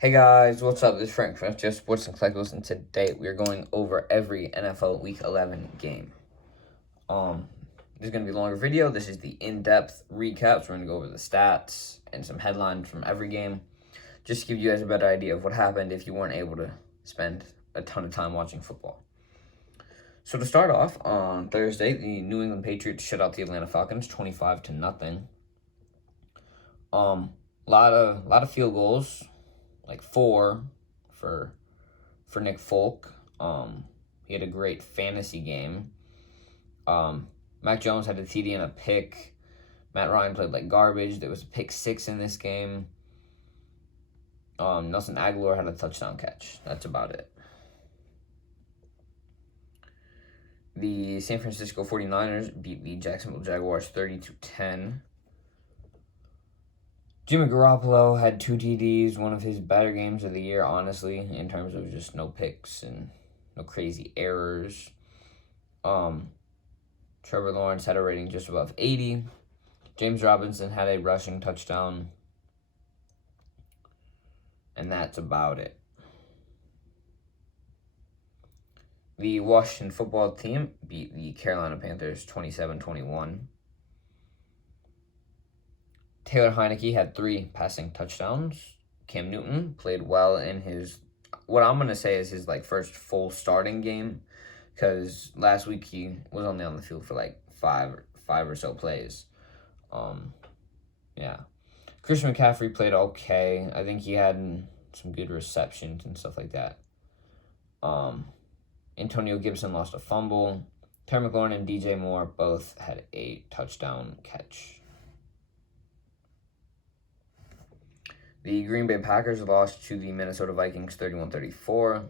Hey guys, what's up? This is Frank from FGS Sports and Collectibles, and today we are going over every NFL Week 11 game. This is going to be a longer video. This is the in-depth recap, so we're going to go over the stats and some headlines from every game, just to give you guys a better idea of what happened if you weren't able to spend a ton of time watching football. So to start off, on Thursday, the New England Patriots shut out the Atlanta Falcons 25-0. Lot of field goals. Like 4 for Nick Folk. He had a great fantasy game. Mac Jones had a TD and a pick. Matt Ryan played like garbage. There was a pick 6 in this game. Nelson Aguilar had a touchdown catch. That's about it. The San Francisco 49ers beat the Jacksonville Jaguars 30-10. Jimmy Garoppolo had 2 TDs, one of his better games of the year, honestly, in terms of just no picks and no crazy errors. Trevor Lawrence had a rating just above 80. James Robinson had a rushing touchdown. And that's about it. The Washington football team beat the Carolina Panthers 27-21. Taylor Heineke had 3 passing touchdowns. Cam Newton played well in his, what I'm going to say is his first full starting game, because last week he was only on the field for five or so plays. Christian McCaffrey played okay. I think he had some good receptions and stuff like that. Antonio Gibson lost a fumble. Terry McLaurin and DJ Moore both had a touchdown catch. The Green Bay Packers lost to the Minnesota Vikings 31-34.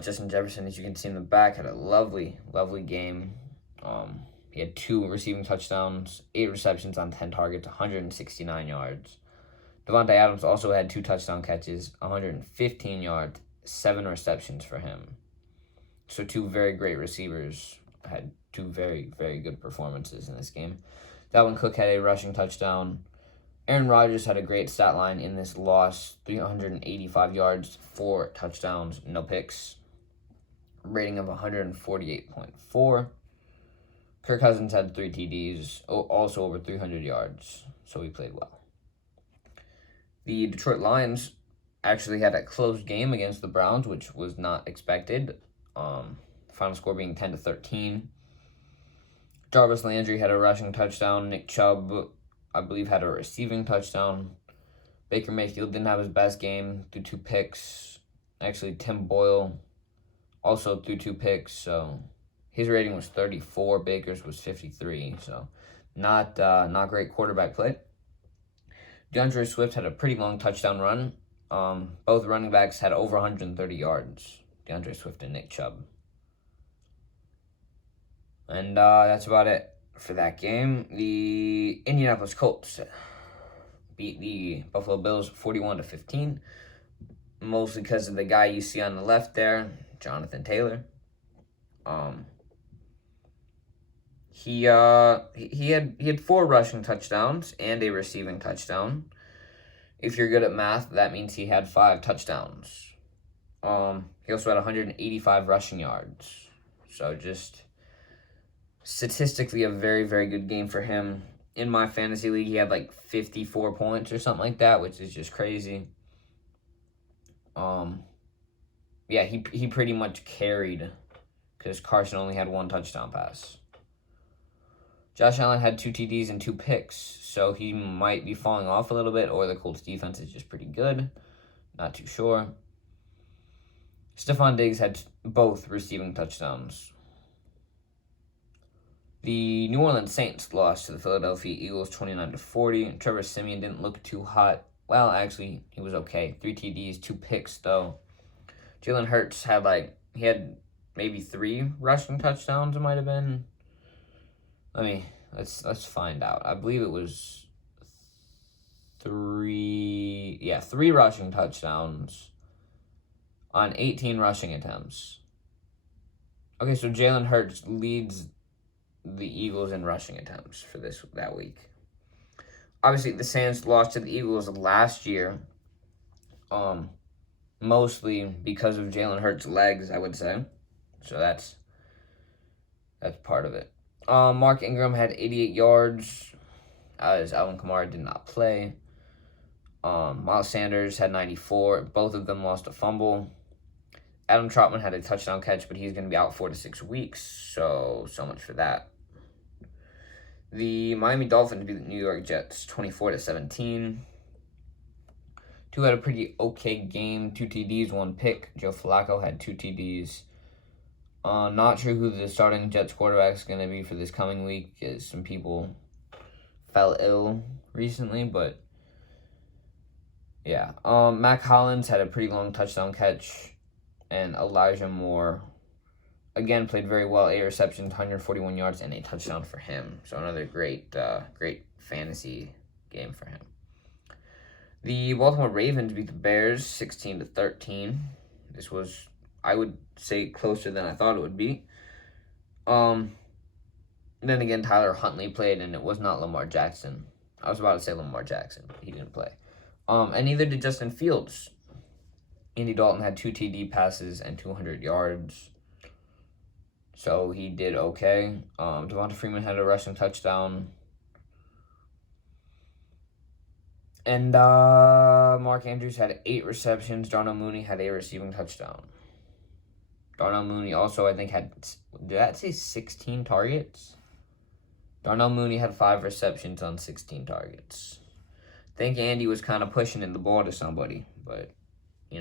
Justin Jefferson, as you can see in the back, had a lovely game. He had 2 receiving touchdowns, 8 receptions on 10 targets, 169 yards. Devontae Adams also had 2 touchdown catches, 115 yards, 7 receptions for him. So 2 very great receivers had 2 very, very good performances in this game. Dalvin Cook had a rushing touchdown. Aaron Rodgers had a great stat line in this loss, 385 yards, 4 touchdowns, no picks, rating of 148.4. Kirk Cousins had 3 TDs, also over 300 yards, so he played well. The Detroit Lions actually had a close game against the Browns, which was not expected. Final score being 10-13. Jarvis Landry had a rushing touchdown. Nick Chubb, I believe, had a receiving touchdown. Baker Mayfield didn't have his best game, threw 2 picks. Actually, Tim Boyle also threw 2 picks, so his rating was 34. Baker's was 53, so not great quarterback play. DeAndre Swift had a pretty long touchdown run. Both running backs had over 130 yards, DeAndre Swift and Nick Chubb. And that's about it for that game. The Indianapolis Colts beat the Buffalo Bills 41-15, mostly because of the guy you see on the left there, Jonathan Taylor. He had 4 rushing touchdowns and a receiving touchdown. If you're good at math, that means he had 5 touchdowns. He also had 185 rushing yards. So just statistically a very, very good game for him. In my fantasy league, he had 54 points or something like that, which is just crazy. He pretty much carried because Carson only had 1 touchdown pass. Josh Allen had 2 TDs and 2 picks, so he might be falling off a little bit, or the Colts defense is just pretty good. Not too sure. Stephon Diggs had both receiving touchdowns. The New Orleans Saints lost to the Philadelphia Eagles 29-40. Trevor Siemian didn't look too hot. Well, actually, he was okay. 3 TDs, 2 picks, though. Jalen Hurts had he had maybe 3 rushing touchdowns, it might have been. Let's find out. I believe it was 3 rushing touchdowns on 18 rushing attempts. Okay, so Jalen Hurts leads the Eagles in rushing attempts for that week. Obviously, the Saints lost to the Eagles last year Mostly because of Jalen Hurts' legs, I would say. So that's part of it. Mark Ingram had 88 yards, as Alvin Kamara did not play. Miles Sanders had 94. Both of them lost a fumble. Adam Trautman had a touchdown catch, but he's going to be out 4 to 6 weeks. So much for that. The Miami Dolphins beat the New York Jets 24 to 17. Two had a pretty okay game. 2 TDs, 1 pick. Joe Flacco had 2 TDs. Not sure who the starting Jets quarterback is going to be for this coming week, as some people fell ill recently, but yeah. Mac Hollins had a pretty long touchdown catch, and Elijah Moore, again, played very well. 8 receptions, 141 yards, and a touchdown for him. So another great fantasy game for him. The Baltimore Ravens beat the Bears 16 to 13. This was, I would say, closer than I thought it would be. Then again, Tyler Huntley played, and it was not Lamar Jackson. I was about to say Lamar Jackson, but he didn't play. And neither did Justin Fields. Andy Dalton had 2 TD passes and 200 yards. So he did okay. Devonta Freeman had a rushing touchdown. And Mark Andrews had 8 receptions. Darnell Mooney had a receiving touchdown. Darnell Mooney also, I think, had, did that say 16 targets? Darnell Mooney had 5 receptions on 16 targets. I think Andy was kind of pushing in the ball to somebody, but, you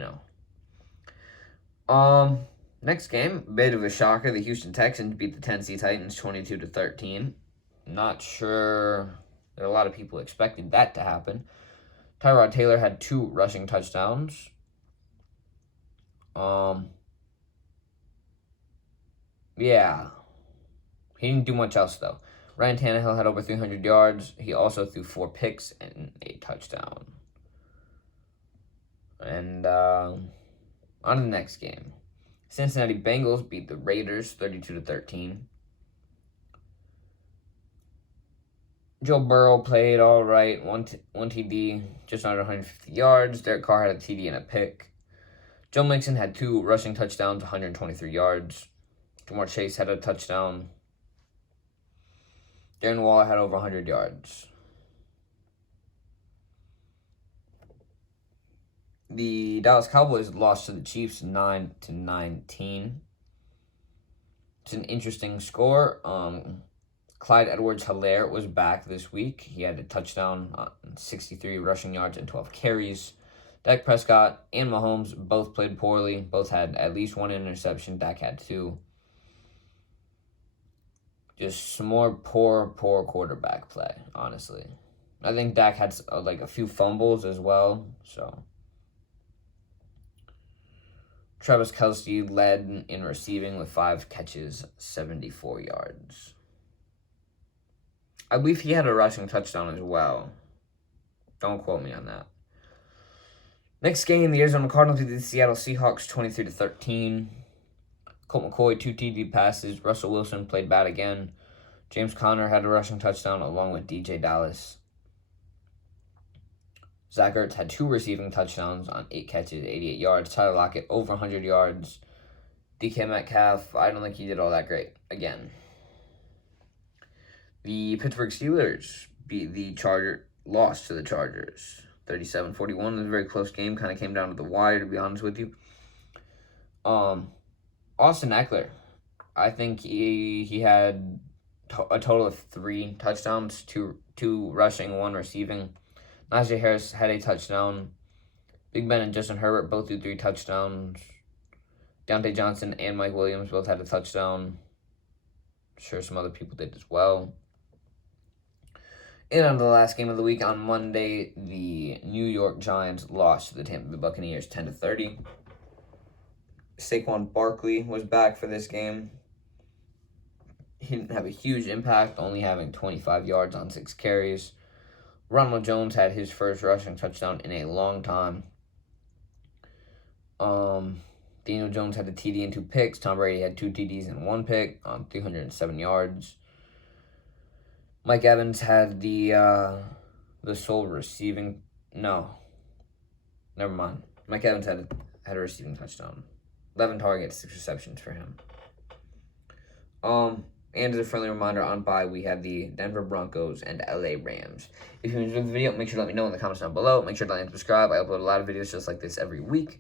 know. Next game, bit of a shocker. The Houston Texans beat the Tennessee Titans 22 to 13. Not sure that a lot of people expected that to happen. Tyrod Taylor had 2 rushing touchdowns. Yeah. He didn't do much else, though. Ryan Tannehill had over 300 yards. He also threw 4 picks and a touchdown. And on to the next game. Cincinnati Bengals beat the Raiders 32 to 13. Joe Burrow played all right. One TD, just under 150 yards. Derek Carr had a TD and a pick. Joe Mixon had 2 rushing touchdowns, 123 yards. Jamar Chase had a touchdown. Darren Waller had over 100 yards. The Dallas Cowboys lost to the Chiefs 9 to 19. It's an interesting score. Clyde Edwards-Helaire was back this week. He had a touchdown, 63 rushing yards, and 12 carries. Dak Prescott and Mahomes both played poorly. Both had at least 1 interception. Dak had 2. Just some more poor quarterback play, honestly. I think Dak had a few fumbles as well, so. Travis Kelce led in receiving with 5 catches, 74 yards. I believe he had a rushing touchdown as well. Don't quote me on that. Next game, the Arizona Cardinals beat the Seattle Seahawks 23 to 13. Colt McCoy, 2 TD passes. Russell Wilson played bad again. James Conner had a rushing touchdown along with DJ Dallas. Zach Ertz had 2 receiving touchdowns on 8 catches, 88 yards. Tyler Lockett over 100 yards. DK Metcalf, I don't think he did all that great again. The Pittsburgh Steelers lost to the Chargers 37-41. It was a very close game. Kind of came down to the wire, to be honest with you. Austin Eckler, I think he had a total of 3 touchdowns, 2 rushing, 1 receiving. Najee Harris had a touchdown. Big Ben and Justin Herbert both threw 3 touchdowns. Deontay Johnson and Mike Williams both had a touchdown. Sure, some other people did as well. And on to the last game of the week, on Monday, the New York Giants lost to the Tampa Bay Buccaneers 10 to 30. Saquon Barkley was back for this game. He didn't have a huge impact, only having 25 yards on 6 carries. Ronald Jones had his first rushing touchdown in a long time. Daniel Jones had a TD and 2 picks. Tom Brady had 2 TDs and 1 pick on 307 yards. Mike Evans had the sole receiving. No. Never mind. Mike Evans had a receiving touchdown. 11 targets, 6 receptions for him. And as a friendly reminder, on bye, we have the Denver Broncos and LA Rams. If you enjoyed the video, make sure to let me know in the comments down below. Make sure to like and subscribe. I upload a lot of videos just like this every week.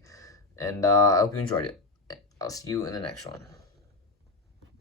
And I hope you enjoyed it. I'll see you in the next one.